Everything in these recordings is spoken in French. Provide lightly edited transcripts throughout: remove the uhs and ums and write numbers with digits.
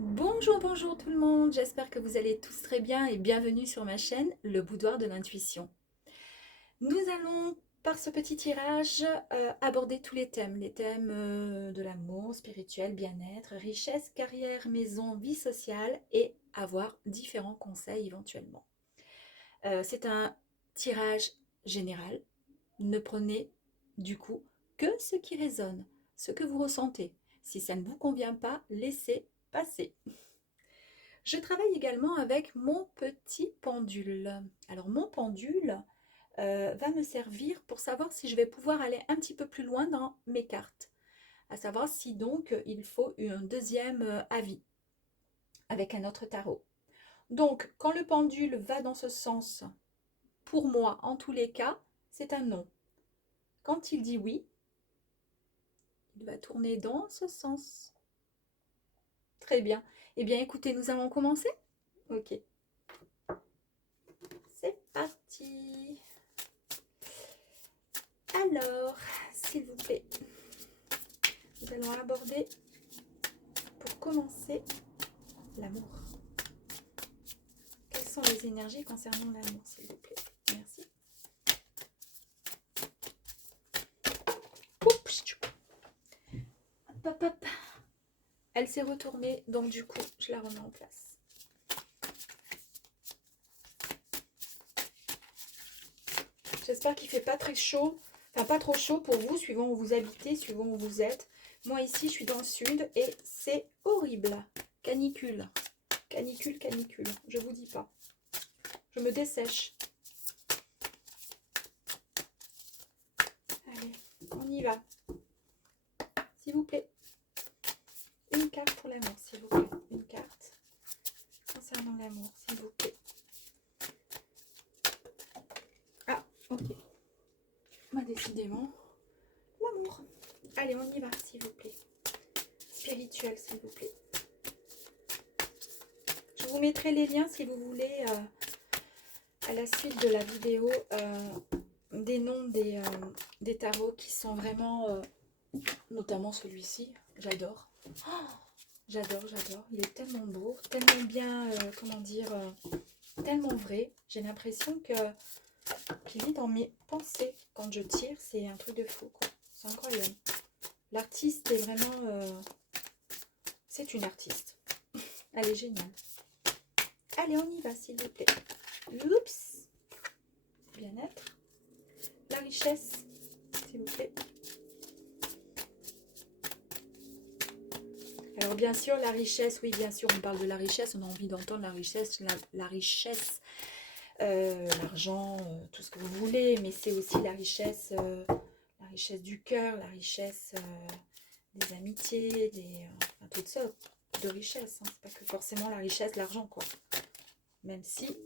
Bonjour, bonjour tout le monde, j'espère que vous allez tous très bien et bienvenue sur ma chaîne, le boudoir de l'intuition. Nous allons, par ce petit tirage, aborder tous les thèmes de l'amour, spirituel, bien-être, richesse, carrière, maison, vie sociale et avoir différents conseils éventuellement. C'est un tirage général, ne prenez du coup que ce qui résonne, ce que vous ressentez. Si ça ne vous convient pas, laissez passer. Je travaille également avec mon petit pendule. Alors mon pendule va me servir pour savoir si je vais pouvoir aller un petit peu plus loin dans mes cartes. À savoir si donc il faut un deuxième avis avec un autre tarot. Donc quand le pendule va dans ce sens, pour moi en tous les cas, c'est un non. Quand il dit oui, il va tourner dans ce sens. Très bien. Eh bien écoutez, nous allons commencer. Ok, c'est parti. Alors, s'il vous plaît, nous allons aborder, pour commencer, l'amour. Quelles sont les énergies concernant l'amour, s'il vous plaît? Merci. Oups, hop, hop, hop. Elle s'est retournée, donc du coup, je la remets en place. J'espère qu'il ne fait pas très chaud, enfin pas trop chaud pour vous, suivant où vous habitez, suivant où vous êtes. Moi ici, je suis dans le sud et c'est horrible. Canicule, canicule, canicule, je vous dis pas. Je me dessèche. Allez, on y va. S'il vous plaît. Une carte pour l'amour, s'il vous plaît. Une carte concernant l'amour, s'il vous plaît. Ah, ok. Bah, décidément, l'amour. Allez, on y va, s'il vous plaît. Spirituel, s'il vous plaît. Je vous mettrai les liens, si vous voulez, à la suite de la vidéo, des noms des tarots qui sont vraiment, notamment celui-ci. J'adore. Oh, j'adore, j'adore. Il est tellement beau, tellement bien, comment dire, tellement vrai. J'ai l'impression qu'il vit dans mes pensées. Quand je tire, c'est un truc de fou, quoi. C'est incroyable. L'artiste est vraiment... c'est une artiste. Elle est géniale. Allez, on y va, s'il vous plaît. Oups. Bien-être. La richesse, s'il vous plaît. Alors, bien sûr, la richesse, oui, bien sûr, on parle de la richesse. On a envie d'entendre la richesse, la richesse, l'argent, tout ce que vous voulez. Mais c'est aussi la richesse du cœur, la richesse des amitiés, enfin, toutes sortes de richesses. Hein. C'est pas que forcément la richesse, l'argent, quoi. Même si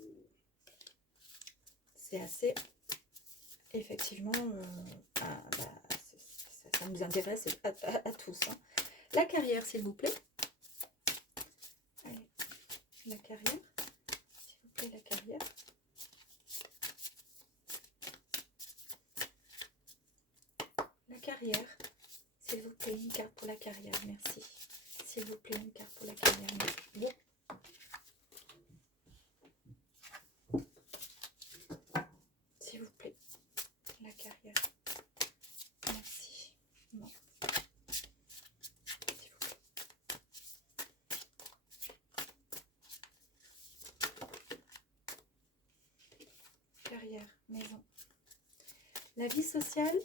c'est assez, effectivement, ça nous intéresse à tous. Hein. La carrière, s'il vous plaît. Allez, la carrière. S'il vous plaît, la carrière. La carrière. S'il vous plaît, une carte pour la carrière. Merci. S'il vous plaît, une carte pour la carrière. Merci. Bon. S'il vous plaît, la carrière. Merci. Non. S'il vous plaît. Carrière, maison. La vie sociale.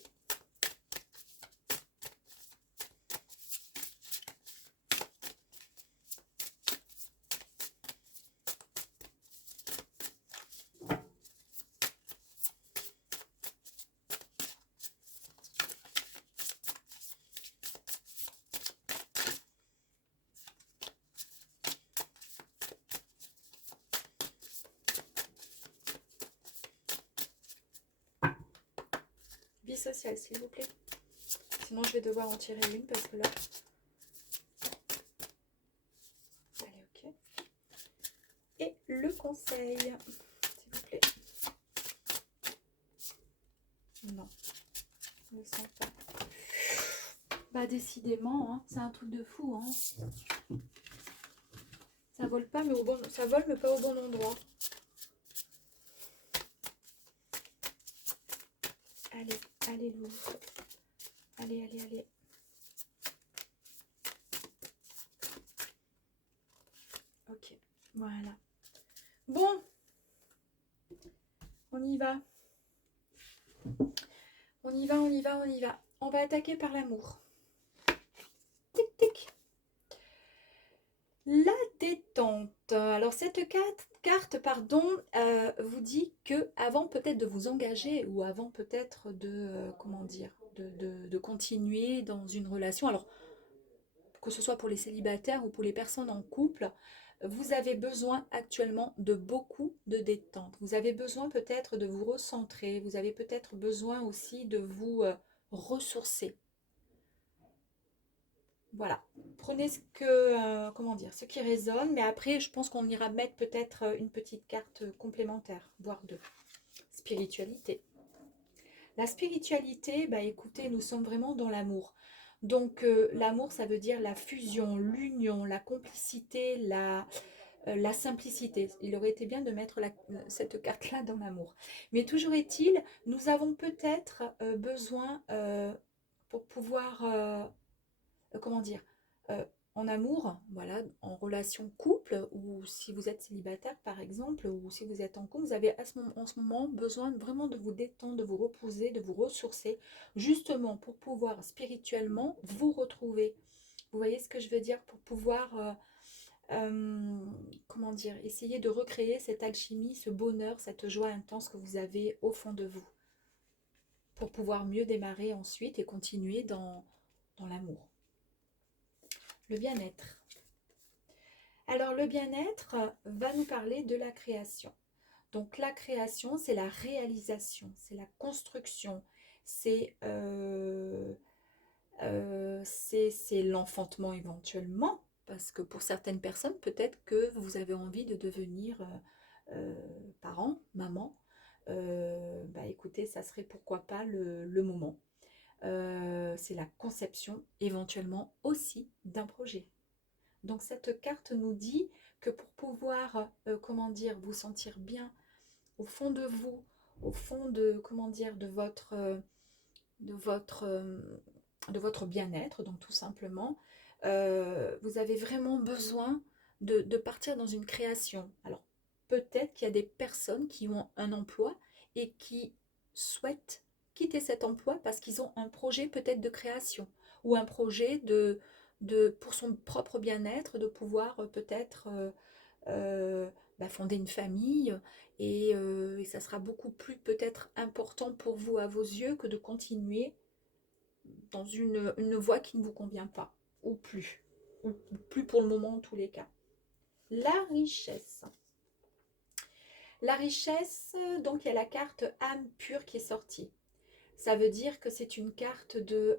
Vie sociale, s'il vous plaît. Sinon, je vais devoir en tirer une parce que là... Allez, ok. Et le conseil, s'il vous plaît. Non, je ne le sens pas. Bah, décidément, hein, c'est un truc de fou. Hein. vole pas, mais ça vole, mais pas au bon endroit. Allez, allez, Lou. Allez, allez, allez. Ok, voilà. Bon, on y va. On y va, on y va, on y va. On va attaquer par l'amour. Tic, tic. La détente. Alors cette carte, pardon, vous dit que avant peut-être de vous engager ou avant peut-être de, comment dire, de continuer dans une relation. Alors que ce soit pour les célibataires ou pour les personnes en couple, vous avez besoin actuellement de beaucoup de détente. Vous avez besoin peut-être de vous recentrer. Vous avez peut-être besoin aussi de vous ressourcer. Voilà, prenez ce que, comment dire, ce qui résonne, mais après, je pense qu'on ira mettre peut-être une petite carte complémentaire, voire deux. Spiritualité. La spiritualité, bah écoutez, nous sommes vraiment dans l'amour. Donc, l'amour, ça veut dire la fusion, l'union, la complicité, la simplicité. Il aurait été bien de mettre cette carte-là dans l'amour. Mais toujours est-il, nous avons peut-être besoin, pour pouvoir comment dire, en amour, voilà, en relation couple, ou si vous êtes célibataire par exemple, ou si vous êtes en couple, vous avez en ce moment besoin vraiment de vous détendre, de vous reposer, de vous ressourcer, justement pour pouvoir spirituellement vous retrouver. Vous voyez ce que je veux dire? Pour pouvoir, comment dire, essayer de recréer cette alchimie, ce bonheur, cette joie intense que vous avez au fond de vous, pour pouvoir mieux démarrer ensuite et continuer dans l'amour. Le bien-être. Alors le bien-être va nous parler de la création. Donc la création, c'est la réalisation, c'est la construction, c'est l'enfantement éventuellement, parce que pour certaines personnes, peut-être que vous avez envie de devenir parent, maman. Bah écoutez, ça serait pourquoi pas le moment. C'est la conception éventuellement aussi d'un projet. Donc cette carte nous dit que pour pouvoir, comment dire, vous sentir bien au fond de vous, au fond de, comment dire, de votre, euh, de votre bien-être, donc tout simplement, vous avez vraiment besoin de partir dans une création. Alors peut-être qu'il y a des personnes qui ont un emploi et qui souhaitent quitter cet emploi parce qu'ils ont un projet peut-être de création ou un projet pour son propre bien-être, de pouvoir peut-être fonder une famille et ça sera beaucoup plus peut-être important pour vous à vos yeux que de continuer dans une voie qui ne vous convient pas ou plus pour le moment en tous les cas. La richesse. La richesse, donc il y a la carte âme pure qui est sortie. Ça veut dire que c'est une carte de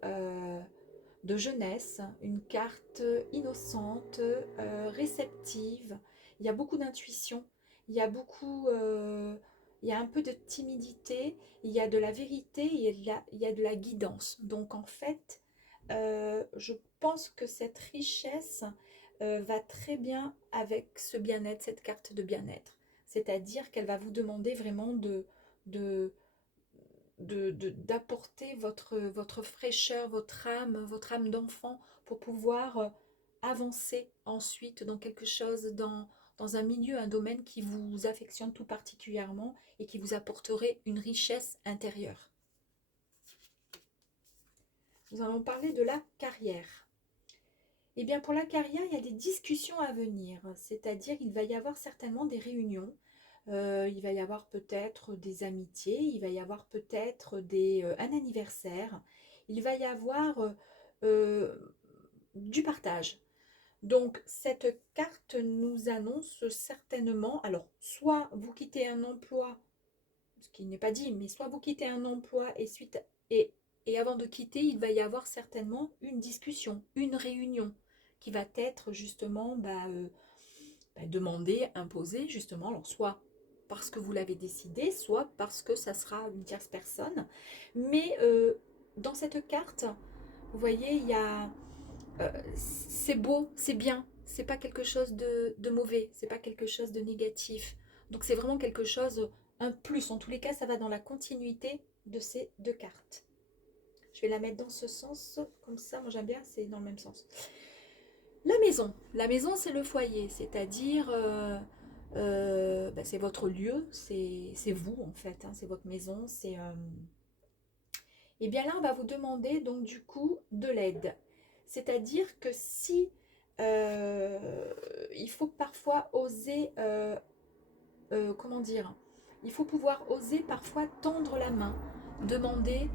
jeunesse, une carte innocente, réceptive. Il y a beaucoup d'intuition, il y a il y a un peu de timidité, il y a de la vérité, il y a de la guidance. Donc en fait, je pense que cette richesse va très bien avec ce bien-être, cette carte de bien-être. C'est-à-dire qu'elle va vous demander vraiment de, d'apporter votre fraîcheur, votre âme d'enfant pour pouvoir avancer ensuite dans quelque chose, dans un milieu, un domaine qui vous affectionne tout particulièrement et qui vous apporterait une richesse intérieure. Nous allons parler de la carrière. Eh bien, pour la carrière, il y a des discussions à venir, c'est-à-dire il va y avoir certainement des réunions. Il va y avoir peut-être des amitiés, il va y avoir peut-être un anniversaire, il va y avoir du partage. Donc cette carte nous annonce certainement, alors soit vous quittez un emploi, ce qui n'est pas dit, mais soit vous quittez un emploi et avant de quitter, il va y avoir certainement une discussion, une réunion qui va être justement demandée, imposée justement, alors soit parce que vous l'avez décidé, soit parce que ça sera une tierce personne. Mais dans cette carte, vous voyez, il y a c'est beau, c'est bien, c'est pas quelque chose de mauvais, c'est pas quelque chose de négatif. Donc c'est vraiment quelque chose, un plus. En tous les cas, ça va dans la continuité de ces deux cartes. Je vais la mettre dans ce sens, comme ça, moi j'aime bien, c'est dans le même sens. La maison c'est le foyer, c'est-à-dire bah, c'est votre lieu, c'est vous en fait, hein, c'est votre maison, c'est... Et bien là, on va vous demander donc du coup de l'aide. C'est-à-dire que si il faut parfois oser, comment dire, il faut pouvoir oser parfois tendre la main, demander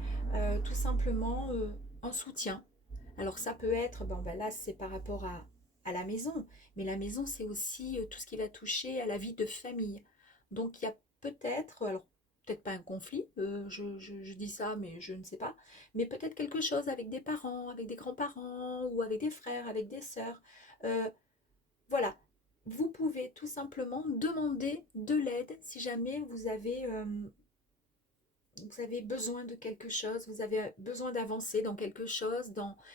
tout simplement un soutien. Alors ça peut être, bon ben là c'est par rapport à la maison, mais la maison c'est aussi tout ce qui va toucher à la vie de famille. Donc il y a peut-être, alors peut-être pas un conflit, je dis ça mais je ne sais pas, mais peut-être quelque chose avec des parents, avec des grands-parents ou avec des frères, avec des sœurs. Euh, voilà, vous pouvez tout simplement demander de l'aide si jamais vous avez besoin de quelque chose, vous avez besoin d'avancer dans quelque chose,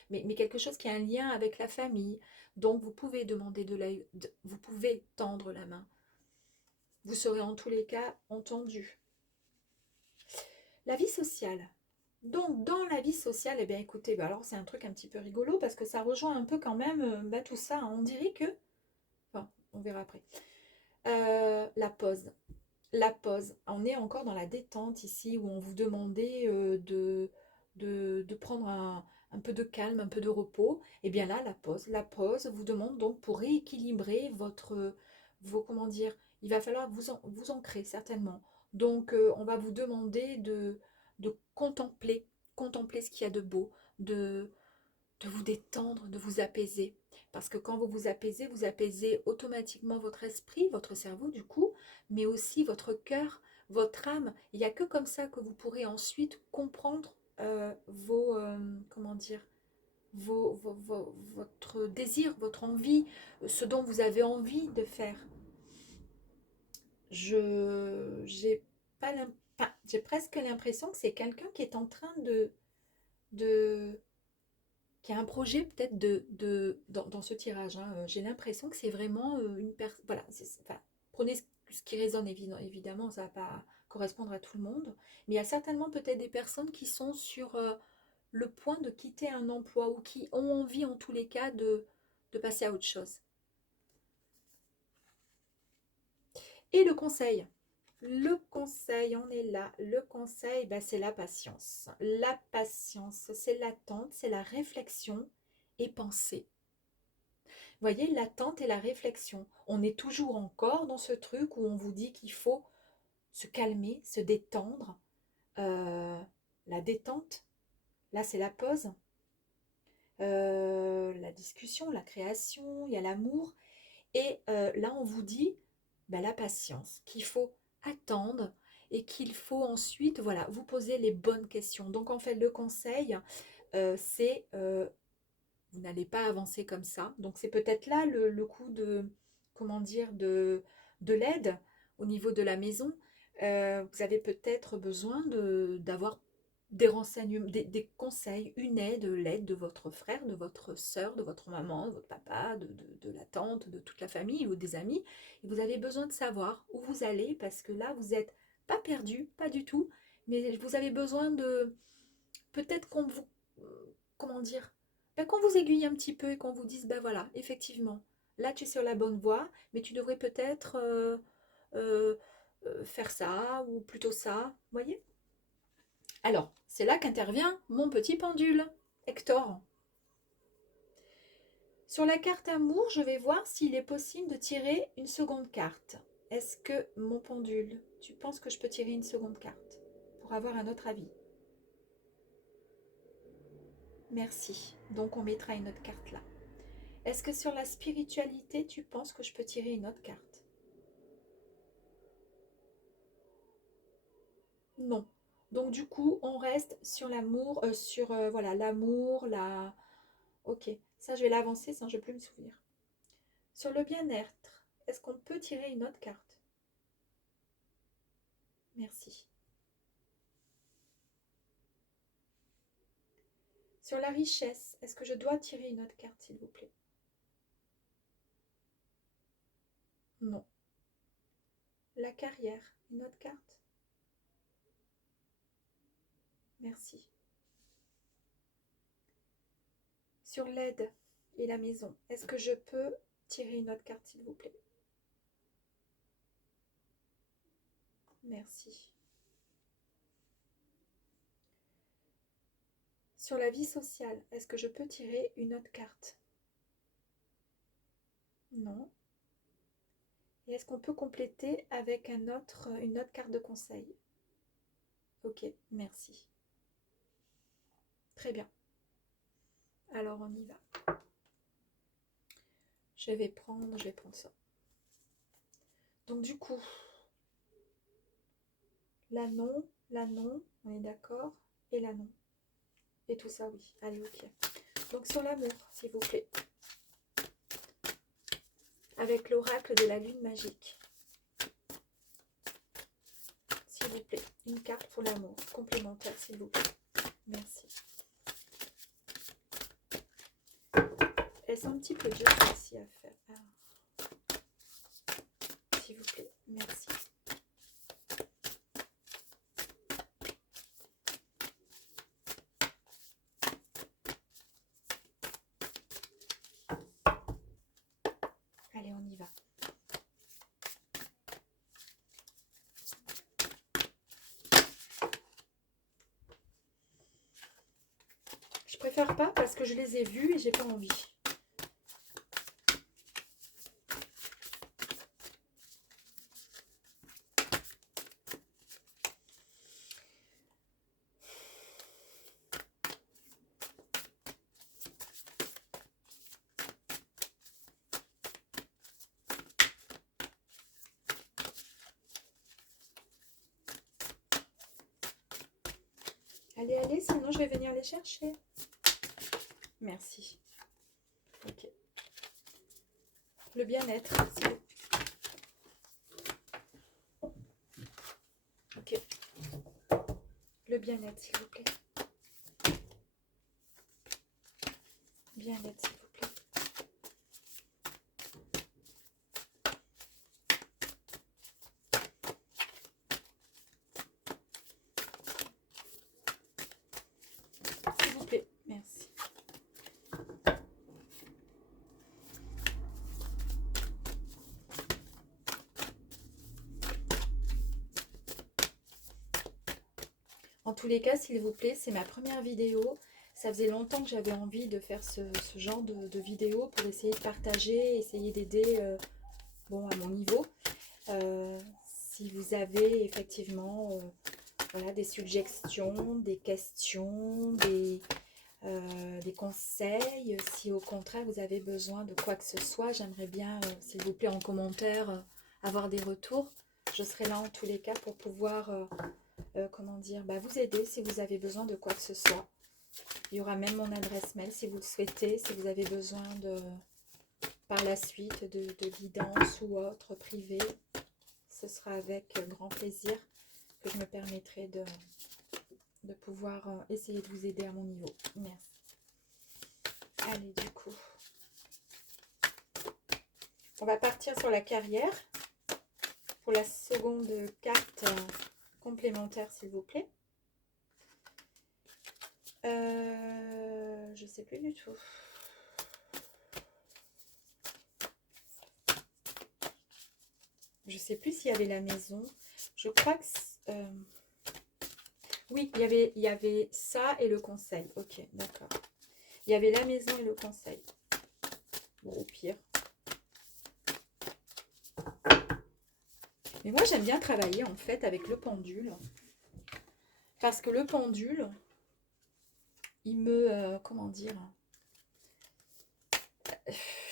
mais quelque chose qui a un lien avec la famille. Donc vous pouvez demander de l'aide, vous pouvez tendre la main. Vous serez en tous les cas entendu. La vie sociale. Donc dans la vie sociale, eh bien écoutez, bah alors c'est un truc un petit peu rigolo parce que ça rejoint un peu quand même bah, tout ça, hein. On dirait que, enfin on verra après. La pause. La pause. On est encore dans la détente ici où on vous demandait de prendre un peu de calme, un peu de repos. Et bien là, la pause. La pause vous demande donc pour rééquilibrer comment dire, il va falloir vous ancrer certainement. Donc on va vous demander de contempler ce qu'il y a de beau, de vous détendre, de vous apaiser. Parce que quand vous apaisez automatiquement votre esprit, votre cerveau du coup, mais aussi votre cœur, votre âme. Il n'y a que comme ça que vous pourrez ensuite comprendre comment dire, votre désir, votre envie, ce dont vous avez envie de faire. J'ai pas enfin, j'ai presque l'impression que c'est quelqu'un qui est en train de qui a un projet peut-être dans ce tirage, hein. J'ai l'impression que c'est vraiment une personne. Voilà, enfin, prenez ce qui résonne évidemment, ça ne va pas correspondre à tout le monde, mais il y a certainement peut-être des personnes qui sont sur le point de quitter un emploi ou qui ont envie en tous les cas de passer à autre chose. Et le conseil. Le conseil, on est là. Le conseil, bah, c'est la patience. La patience, c'est l'attente, c'est la réflexion et penser. Vous voyez, l'attente et la réflexion. On est toujours encore dans ce truc où on vous dit qu'il faut se calmer, se détendre. Euh, la détente, là c'est la pause. La discussion, la création, il y a l'amour. Et là on vous dit ben, la patience, qu'il faut attendre et qu'il faut ensuite voilà, vous poser les bonnes questions. Donc en fait le conseil, c'est vous n'allez pas avancer comme ça. Donc c'est peut-être là le coup comment dire, de l'aide au niveau de la maison. Vous avez peut-être besoin d'avoir des renseignements, des conseils, une aide, l'aide de votre frère, de votre soeur, de votre maman, de votre papa, de la tante, de toute la famille ou des amis. Et vous avez besoin de savoir où vous allez parce que là, vous n'êtes pas perdu, pas du tout, mais vous avez besoin de peut-être qu'on vous, comment dire, ben, qu'on vous aiguille un petit peu et qu'on vous dise, ben voilà, effectivement, là tu es sur la bonne voie, mais tu devrais peut-être euh, faire ça ou plutôt ça, vous voyez. Alors, c'est là qu'intervient mon petit pendule, Hector. Sur la carte amour, je vais voir s'il est possible de tirer une seconde carte. Est-ce que mon pendule, tu penses que je peux tirer une seconde carte pour avoir un autre avis? Merci. Donc on mettra une autre carte là. Est-ce que sur la spiritualité, tu penses que je peux tirer une autre carte? Non. Donc du coup, on reste sur l'amour, sur voilà, l'amour, la... Ok, ça je vais l'avancer, ça je ne vais plus me souvenir. Sur le bien-être, est-ce qu'on peut tirer une autre carte? Merci. Sur la richesse, est-ce que je dois tirer une autre carte, s'il vous plaît? Non. La carrière, une autre carte. Merci. Sur l'aide et la maison, est-ce que je peux tirer une autre carte, s'il vous plaît? Merci. Sur la vie sociale, est-ce que je peux tirer une autre carte? Non. Et est-ce qu'on peut compléter avec une autre carte de conseil? Ok, merci. Très bien. Alors on y va. Je vais prendre ça. Donc du coup, l'annon, on est d'accord, et l'annon. Et tout ça, oui. Allez, ok. Donc sur l'amour, s'il vous plaît. Avec l'oracle de la lune magique. S'il vous plaît, une carte pour l'amour, complémentaire, s'il vous plaît. Merci. Est-ce un petit peu dur aussi à faire? S'il vous plaît, merci. Allez, on y va. Je préfère pas parce que je les ai vus et j'ai pas envie. Allez, allez, sinon je vais venir les chercher. Merci. Ok. Le bien-être. Ok. Le bien-être, s'il vous plaît. Bien-être, s'il vous plaît. S'il vous plaît, merci. En tous les cas, s'il vous plaît, c'est ma première vidéo. Ça faisait longtemps que j'avais envie de faire ce genre de vidéo pour essayer de partager, essayer d'aider bon, à mon niveau. Si vous avez effectivement voilà, des suggestions, des questions, des conseils, si au contraire vous avez besoin de quoi que ce soit, j'aimerais bien, s'il vous plaît, en commentaire, avoir des retours. Je serai là en tous les cas pour pouvoir, comment dire, vous aider si vous avez besoin de quoi que ce soit. Il y aura même mon adresse mail si vous le souhaitez, si vous avez besoin de, par la suite, de guidance ou autre privé. Ce sera avec grand plaisir que je me permettrai de pouvoir essayer de vous aider à mon niveau. Merci. Allez, du coup, on va partir sur la carrière pour la seconde carte complémentaire, s'il vous plaît. Je sais plus du tout. Je sais plus s'il y avait la maison. Je crois que... oui, il y avait ça et le conseil. Ok, d'accord. Il y avait la maison et le conseil. Bon, au pire. Mais moi, j'aime bien travailler, en fait, avec le pendule. Parce que le pendule, il me... comment dire?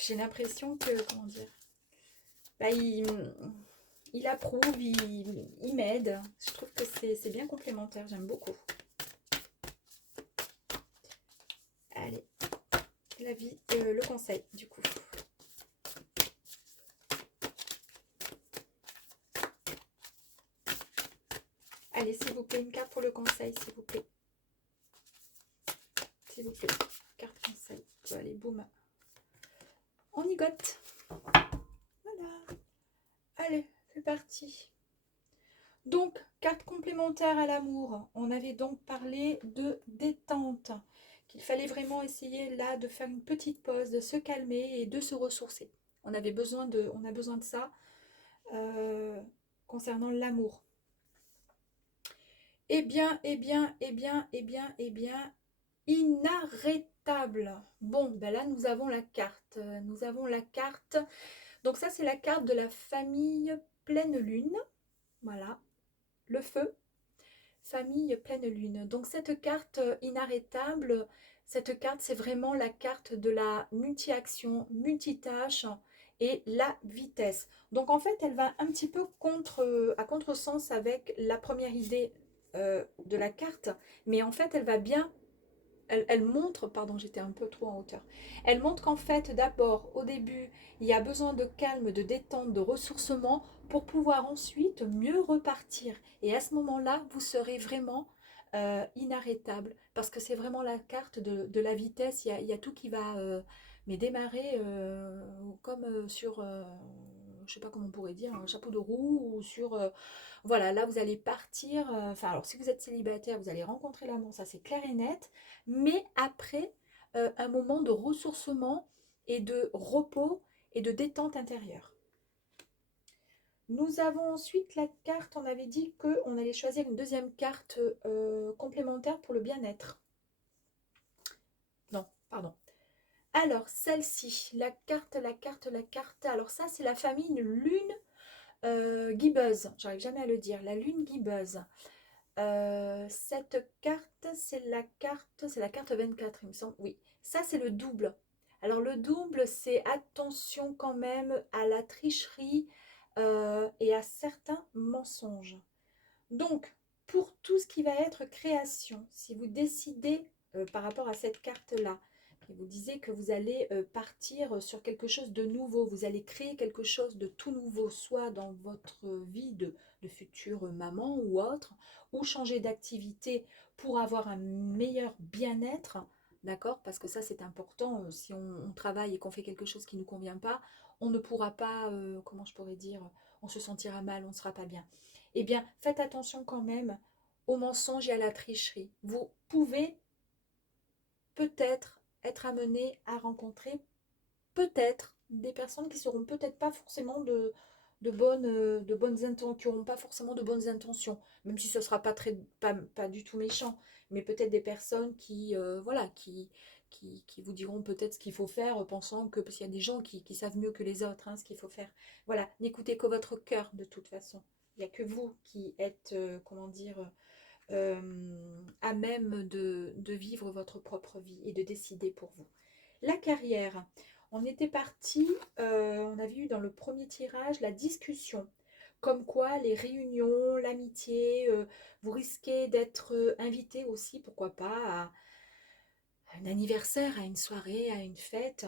J'ai l'impression que... Comment dire? Il approuve, il m'aide. Je trouve que c'est bien complémentaire. J'aime beaucoup. Allez. Le conseil, du coup. Allez, s'il vous plaît, une carte pour le conseil, s'il vous plaît. S'il vous plaît, carte conseil. Allez, boum. On y gote. Voilà. parti. Donc, carte complémentaire à l'amour. On avait donc parlé de détente, qu'il fallait vraiment essayer là de faire une petite pause, de se calmer et de se ressourcer. On a besoin de ça euh, concernant l'amour. Eh bien, eh bien, eh bien, eh bien, eh bien, inarrêtable. Bon, ben là, nous avons la carte. Nous avons la carte. Donc ça, c'est la carte de la famille pleine lune. Voilà, le feu. Famille pleine lune. Donc cette carte inarrêtable, cette carte, c'est vraiment la carte de la multi-action, multitâche et la vitesse. Donc en fait, elle va un petit peu à contresens avec la première idée de la carte, mais en fait, elle va bien elle montre, pardon, j'étais un peu trop en hauteur. Elle montre qu'en fait, d'abord, au début, il y a besoin de calme, de détente, de ressourcement pour pouvoir ensuite mieux repartir. Et à ce moment-là, vous serez vraiment inarrêtable parce que c'est vraiment la carte de la vitesse. Il y a tout qui va mais démarrer comme sur, je sais pas comment on pourrait dire, un chapeau de roue ou sur voilà, là vous allez partir, enfin alors si vous êtes célibataire, vous allez rencontrer l'amour, ça c'est clair et net, mais après un moment de ressourcement et de repos et de détente intérieure. Nous avons ensuite la carte, on avait dit qu'on allait choisir une deuxième carte complémentaire pour le bien-être. Non, pardon. Alors, celle-ci, la carte. Alors ça, c'est la famille lune guibeuse. J'arrive jamais à le dire. La lune guibeuse. Cette carte, c'est la carte 24, il me semble. Oui, ça c'est le double. Alors le double, c'est attention quand même à la tricherie et à certains mensonges. Donc, pour tout ce qui va être création, si vous décidez par rapport à cette carte-là, et vous disiez que vous allez partir sur quelque chose de nouveau, vous allez créer quelque chose de tout nouveau, soit dans votre vie de future maman ou autre, ou changer d'activité pour avoir un meilleur bien-être, d'accord? Parce que ça c'est important, si on travaille et qu'on fait quelque chose qui ne nous convient pas, on ne pourra pas, comment je pourrais dire, on se sentira mal, on ne sera pas bien. Eh bien, faites attention quand même aux mensonges et à la tricherie. Vous pouvez peut-être être amené à rencontrer peut-être des personnes qui seront peut-être pas forcément de bonnes intentions, qui n'auront pas forcément de bonnes intentions, même si ce ne sera pas du tout méchant, mais peut-être des personnes qui, voilà, qui vous diront peut-être ce qu'il faut faire, pensant que, parce qu'il y a des gens qui savent mieux que les autres ce qu'il faut faire. Voilà, n'écoutez que votre cœur de toute façon. Il n'y a que vous qui êtes, comment dire, à même de vivre votre propre vie et de décider pour vous. La carrière. On était parti, on avait eu dans le premier tirage la discussion. Comme quoi les réunions, l'amitié, vous risquez d'être invité aussi, pourquoi pas, à un anniversaire, à une soirée, à une fête.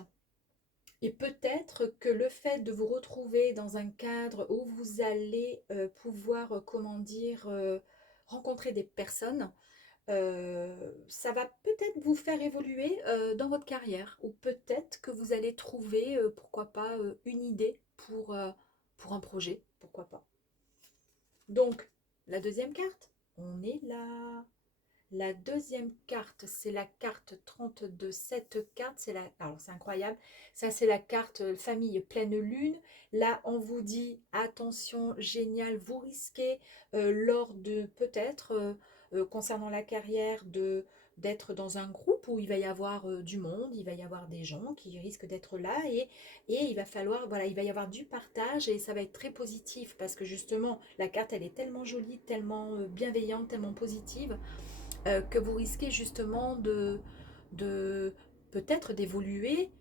Et peut-être que le fait de vous retrouver dans un cadre où vous allez pouvoir, comment dire, rencontrer des personnes, ça va peut-être vous faire évoluer dans votre carrière. Ou peut-être que vous allez trouver, pourquoi pas, une idée pour un projet, pourquoi pas. Donc, la deuxième carte, on est là. La deuxième carte, c'est la carte 32. Cette carte, alors c'est incroyable. Ça, c'est la carte famille pleine lune. Là, on vous dit, attention, génial, vous risquez lors de, peut-être, concernant la carrière, d'être dans un groupe où il va y avoir du monde, il va y avoir des gens qui risquent d'être là et il va falloir, voilà, il va y avoir du partage et ça va être très positif parce que justement, la carte, elle est tellement jolie, tellement bienveillante, tellement positive que vous risquez justement de peut-être d'évoluer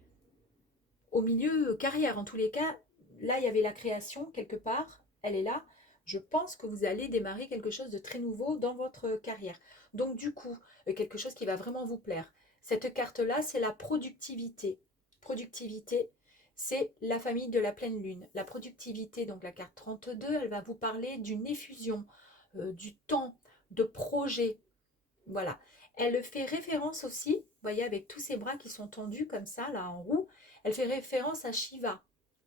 au milieu carrière. En tous les cas, là, il y avait la création quelque part, elle est là. Je pense que vous allez démarrer quelque chose de très nouveau dans votre carrière. Donc du coup, quelque chose qui va vraiment vous plaire. Cette carte-là, c'est la productivité. Productivité, c'est la famille de la pleine lune. La productivité, donc la carte 32, elle va vous parler d'une effusion, du temps, de projets, voilà. Elle fait référence aussi, vous voyez, avec tous ses bras qui sont tendus comme ça, là, en roue, elle fait référence à Shiva,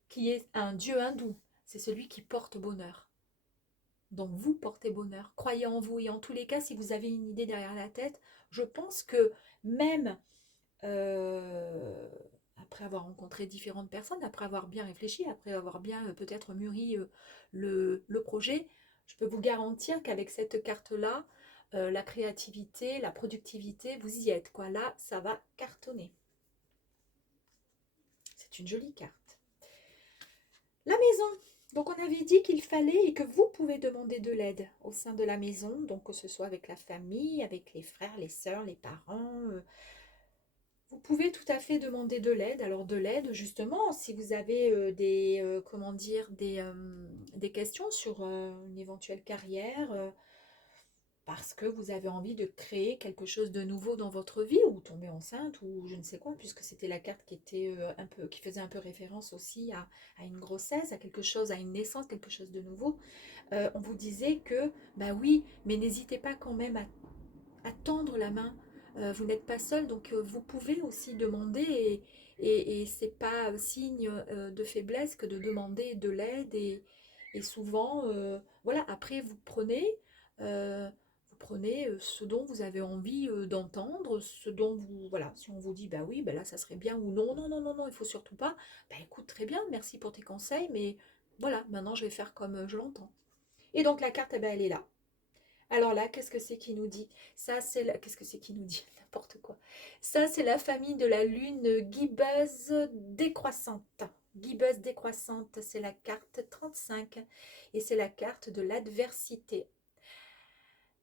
qui est un dieu hindou. c'est celui qui porte bonheur. Donc vous portez bonheur, croyez en vous et en tous les cas, si vous avez une idée derrière la tête, je pense que même après avoir rencontré différentes personnes, après avoir bien réfléchi, après avoir bien peut-être mûri le projet, je peux vous garantir qu'avec cette carte-là, la créativité, la productivité, vous y êtes, quoi. Là, ça va cartonner. C'est une jolie carte. La maison. Donc on avait dit qu'il fallait et que vous pouvez demander de l'aide au sein de la maison, donc que ce soit avec la famille, avec les frères, les sœurs, les parents. Vous pouvez tout à fait demander de l'aide. Alors de l'aide, justement, si vous avez comment dire, des questions sur une éventuelle carrière, parce que vous avez envie de créer quelque chose de nouveau dans votre vie, ou tomber enceinte, ou je ne sais quoi, puisque c'était la carte qui était qui faisait un peu référence aussi à une grossesse, à quelque chose, à une naissance, quelque chose de nouveau. On vous disait que, bah oui, mais n'hésitez pas quand même à tendre la main. Vous n'êtes pas seul, donc vous pouvez aussi demander, et c'est pas signe de faiblesse que de demander de l'aide, et souvent, voilà, après vous prenez ce dont vous avez envie d'entendre, ce dont vous, voilà, si on vous dit, bah oui, bah là, ça serait bien, ou non, non, non, non, non, il faut surtout pas, bah écoute, très bien, merci pour tes conseils, mais voilà, maintenant je vais faire comme je l'entends. Et donc la carte, eh ben, elle est là. Alors là, qu'est-ce que c'est qui nous dit? Ça, c'est la... Qu'est-ce que c'est qui nous dit? N'importe quoi. Ça, c'est la famille de la lune gibbeuse décroissante. Gibbeuse décroissante, c'est la carte 35 et c'est la carte de l'adversité.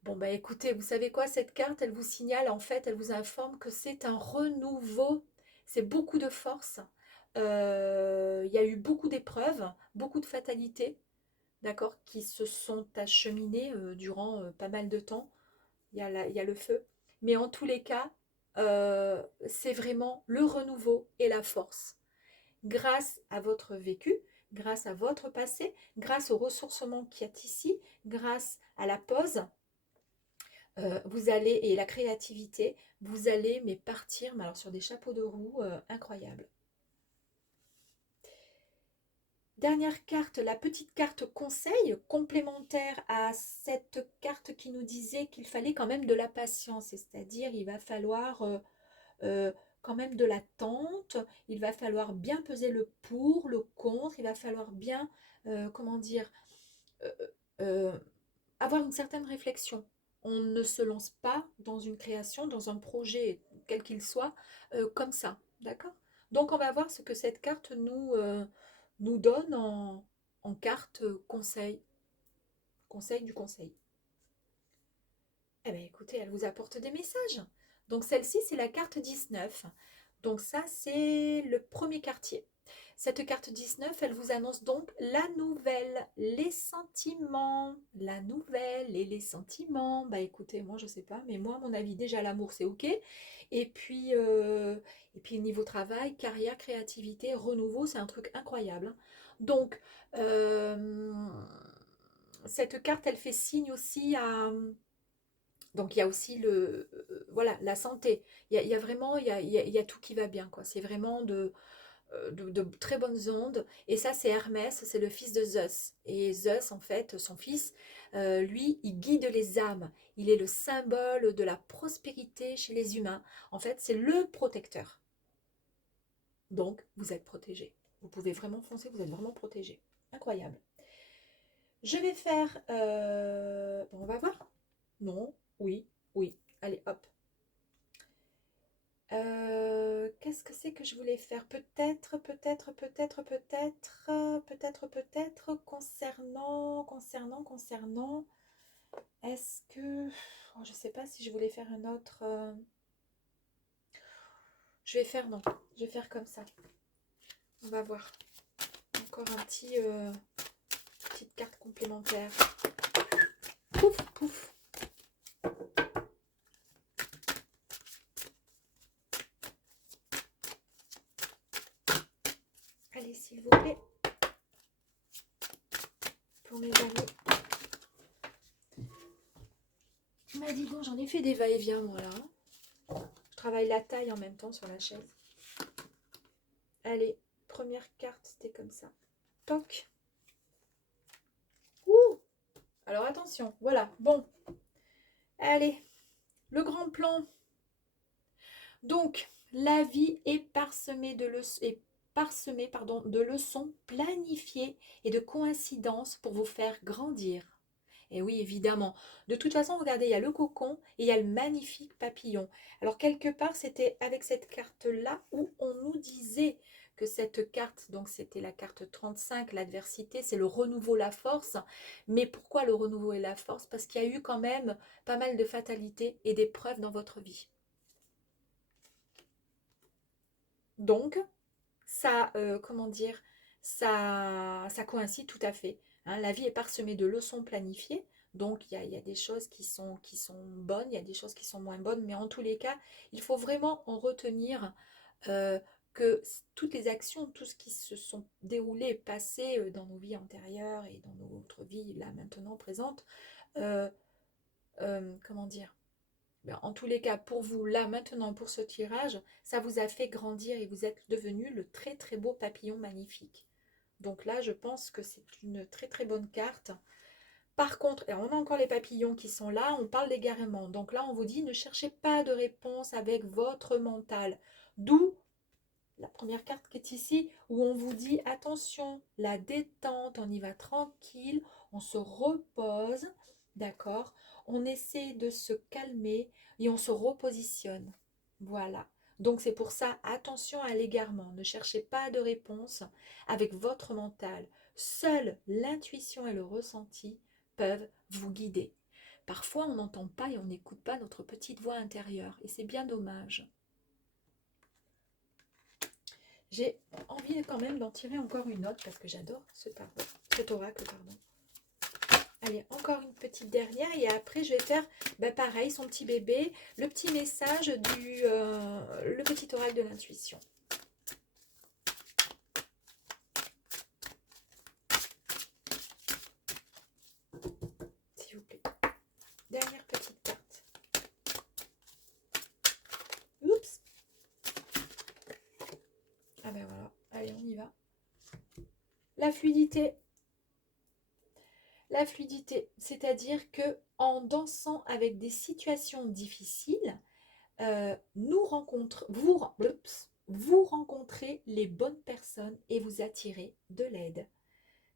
Bon, bah écoutez, vous savez quoi? Cette carte, elle vous signale, en fait, elle vous informe que c'est un renouveau. C'est beaucoup de force. Il y a eu beaucoup d'épreuves, beaucoup de fatalités, d'accord, qui se sont acheminées durant pas mal de temps. Il y a le feu. Mais en tous les cas, c'est vraiment le renouveau et la force. Grâce à votre vécu, grâce à votre passé, grâce au ressourcement qu'il y a ici, grâce à la pause, vous allez, et la créativité, vous allez mais partir mais alors sur des chapeaux de roue incroyables. Dernière carte, la petite carte conseil, complémentaire à cette carte qui nous disait qu'il fallait quand même de la patience, c'est-à-dire il va falloir quand même de l'attente, il va falloir bien peser le pour, le contre, il va falloir bien, comment dire, euh, euh, avoir une certaine réflexion. On ne se lance pas dans une création, dans un projet, quel qu'il soit, comme ça, d'accord? Donc on va voir ce que cette carte nous donne en carte conseil, conseil du conseil. Eh bien écoutez, elle vous apporte des messages. Donc celle-ci, c'est la carte 19. Donc ça, c'est le premier quartier. Cette carte 19, elle vous annonce donc la nouvelle, les sentiments, la nouvelle et les sentiments. Bah écoutez, moi je sais pas, mais moi à mon avis déjà l'amour c'est ok. Et puis niveau travail, carrière, créativité, renouveau, c'est un truc incroyable, hein. Donc cette carte, elle fait signe aussi à, donc il y a aussi voilà, la santé. Il y a vraiment, il y a tout qui va bien, quoi. C'est vraiment de très bonnes ondes. Et ça, c'est Hermès, c'est le fils de Zeus. Et Zeus, en fait, son fils, lui, il guide les âmes. Il est le symbole de la prospérité chez les humains. En fait, c'est le protecteur. Donc, vous êtes protégé. Vous pouvez vraiment foncer, vous êtes vraiment protégé. Incroyable. Je vais faire... bon, on va voir. Non, oui, oui. Allez, hop. Qu'est-ce que c'est que je voulais faire? Peut-être concernant. Est-ce que... oh, je sais pas si je voulais faire un autre... je vais faire non. Je vais faire comme ça. On va voir. Encore un petite carte complémentaire. Pouf, pouf. Allez, s'il vous plaît. Pour mes amis. Tu m'as dit donc, j'en ai fait des va-et-vient, moi, là. Je travaille la taille en même temps sur la chaise. Allez, première carte, c'était comme ça. Toc. Alors attention, voilà, bon, allez, le grand plan. Donc, la vie est parsemée, pardon, de leçons planifiées et de coïncidences pour vous faire grandir. Et oui, évidemment. De toute façon, regardez, il y a le cocon et il y a le magnifique papillon. Alors, quelque part, c'était avec cette carte-là où on nous disait que cette carte, donc c'était la carte 35, l'adversité, c'est le renouveau, la force. Mais pourquoi le renouveau et la force? Parce qu'il y a eu quand même pas mal de fatalités et d'épreuves dans votre vie. Donc, ça, comment dire, ça coïncide tout à fait. Hein. La vie est parsemée de leçons planifiées, donc il y a des choses qui sont bonnes, il y a des choses qui sont moins bonnes, mais en tous les cas, il faut vraiment en retenir euh, que toutes les actions, tout ce qui se sont déroulées, passées dans nos vies antérieures et dans notre vie là maintenant présente, euh, comment dire, ben, en tous les cas, pour vous, là, maintenant, pour ce tirage, ça vous a fait grandir et vous êtes devenu le très très beau papillon magnifique. Donc là, je pense que c'est une très très bonne carte. Par contre, et on a encore les papillons qui sont là, on parle d'égarement. Donc là, on vous dit, ne cherchez pas de réponse avec votre mental. D'où la première carte qui est ici, où on vous dit, attention, la détente, on y va tranquille, on se repose, d'accord? On essaie de se calmer et on se repositionne. Voilà. Donc c'est pour ça, attention à l'égarement. Ne cherchez pas de réponse avec votre mental. Seule l'intuition et le ressenti peuvent vous guider. Parfois, on n'entend pas et on n'écoute pas notre petite voix intérieure. Et c'est bien dommage. J'ai envie quand même d'en tirer encore une autre parce que j'adore cet oracle. Pardon. Allez, encore une petite dernière et après je vais faire pareil, son petit bébé, le petit message le petit oracle de l'intuition. S'il vous plaît. Dernière petite carte. Oups. Ah ben voilà, allez on y va. La fluidité. La fluidité, c'est-à-dire que en dansant avec des situations difficiles, vous rencontrez les bonnes personnes et vous attirez de l'aide.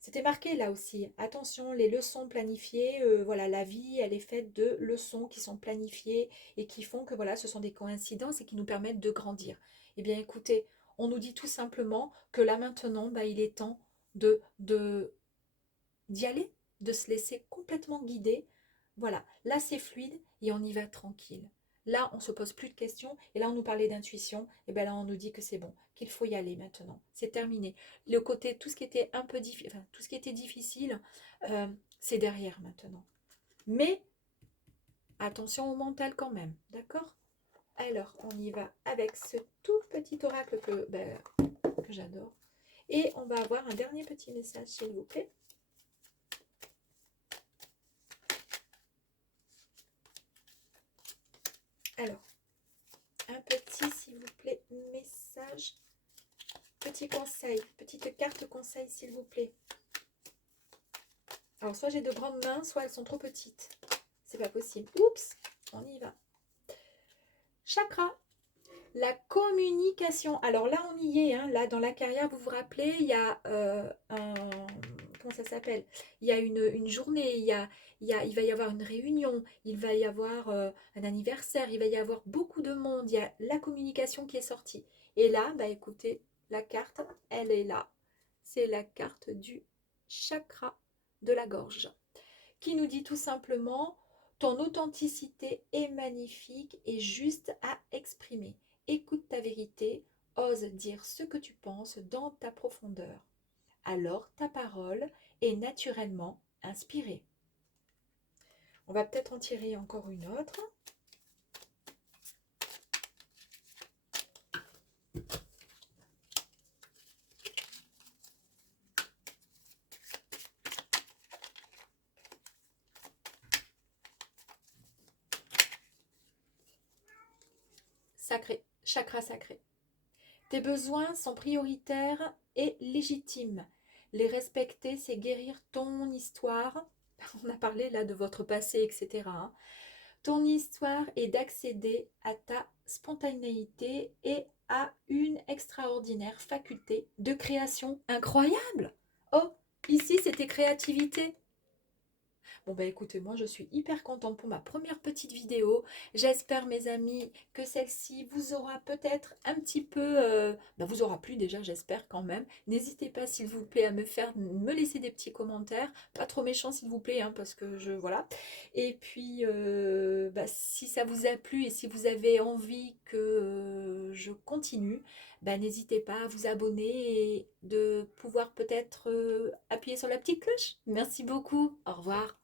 C'était marqué là aussi. Attention, les leçons planifiées, voilà, la vie, elle est faite de leçons qui sont planifiées et qui font que voilà, ce sont des coïncidences et qui nous permettent de grandir. Eh bien, écoutez, on nous dit tout simplement que là maintenant, il est temps de d'y aller, de se laisser complètement guider. Voilà, là c'est fluide et on y va tranquille. Là, on ne se pose plus de questions. Et là, on nous parlait d'intuition. Et bien là, on nous dit que c'est bon, qu'il faut y aller maintenant. C'est terminé. Le côté, tout ce qui était un peu difficile, enfin, tout ce qui était difficile, c'est derrière maintenant. Mais attention au mental quand même, d'accord? Alors, on y va avec ce tout petit oracle que j'adore. Et on va avoir un dernier petit message, s'il vous plaît. Alors, un petit, s'il vous plaît, message, petit conseil, petite carte conseil, s'il vous plaît. Alors, soit j'ai de grandes mains, soit elles sont trop petites. C'est pas possible. Oups, on y va. Chakra, la communication. Alors là, on y est. Hein. Là, dans la carrière, vous vous rappelez, il y a un... Comment ça s'appelle? Il y a une journée, il va y avoir une réunion, il va y avoir un anniversaire, il va y avoir beaucoup de monde. Il y a la communication qui est sortie. Et là, écoutez, la carte, elle est là. C'est la carte du chakra de la gorge qui nous dit tout simplement ton authenticité est magnifique et juste à exprimer. Écoute ta vérité, ose dire ce que tu penses dans ta profondeur. Alors ta parole est naturellement inspirée. On va peut-être en tirer encore une autre. Sacré, chakra sacré. Tes besoins sont prioritaires et légitimes. Les respecter, c'est guérir ton histoire On a parlé là de votre passé, etc., hein. Ton histoire est d'accéder à ta spontanéité et à une extraordinaire faculté de création incroyable. Oh, ici c'était créativité. Bon bah écoutez, moi je suis hyper contente pour ma première petite vidéo. J'espère mes amis que celle-ci vous aura peut-être un petit peu, vous aura plu déjà, j'espère quand même. N'hésitez pas s'il vous plaît à me laisser des petits commentaires, pas trop méchants s'il vous plaît, hein, parce que voilà. Et puis si ça vous a plu et si vous avez envie que je continue, n'hésitez pas à vous abonner et de pouvoir peut-être appuyer sur la petite cloche. Merci beaucoup, au revoir.